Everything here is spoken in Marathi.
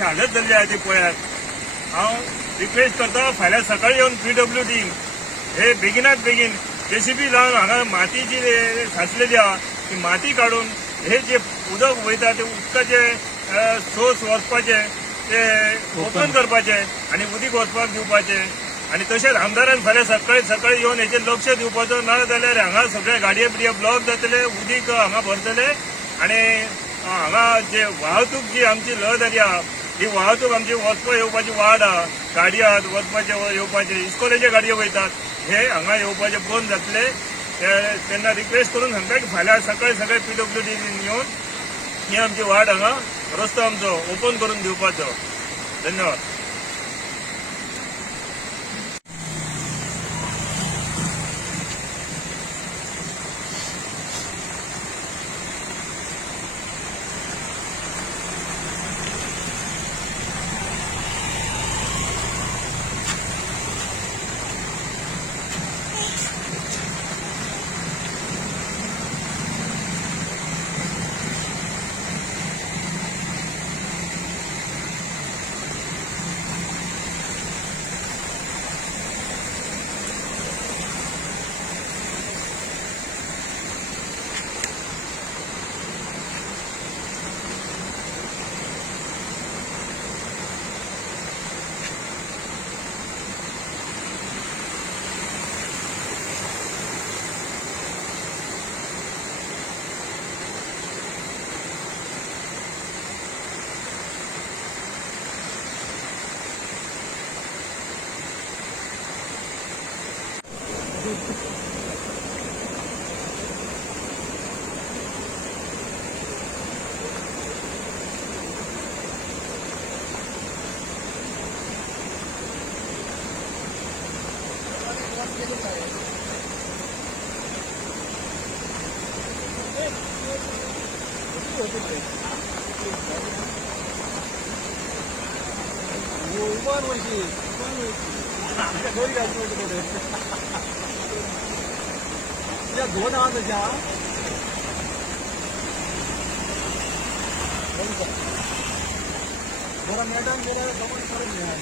कशी हालत जाल्ली आहा ती पळयात. हांव रिक्वेस्ट करता फाल्यां सकाळी येवन PWD हे बेगिनात बेगीन JCB लावन हांगा माती जी साचलेली आहा ती माती काडून हे जे उदक वयता ते उदकाचे सोर्स वचपाचे ते ओपन करपाचे आणि उदीक वचपाक दिवपाचे आणि तशेंच आमदारान फाल्यां सकाळी येवन हेचेर लक्ष दिवपाचो ना जाल्यार हांगा सगळे गाडये बिडये ब्लॉक जातले उदीक हांगा भरतले आणि हांगा जे वाहतूक जी आमची रहदारी आहा ही वाहतूक आमची वचपा येवपाची वाड आहा गाडयो आहात वचपाचे येवपाचे इस्कोलेचे गाडयो वयतात हे हांगा येवपाचे बंद जातले. तेन्ना रिक्वेस्ट करून सांगता की फाल्यां सकाळी PWD येवन ही आमची वाड हांगा रस्तो आमचो ओपन करून दिवपाचो. धन्यवाद. दोन आवाज जरा मॅडम जरा गमन करून घ्या.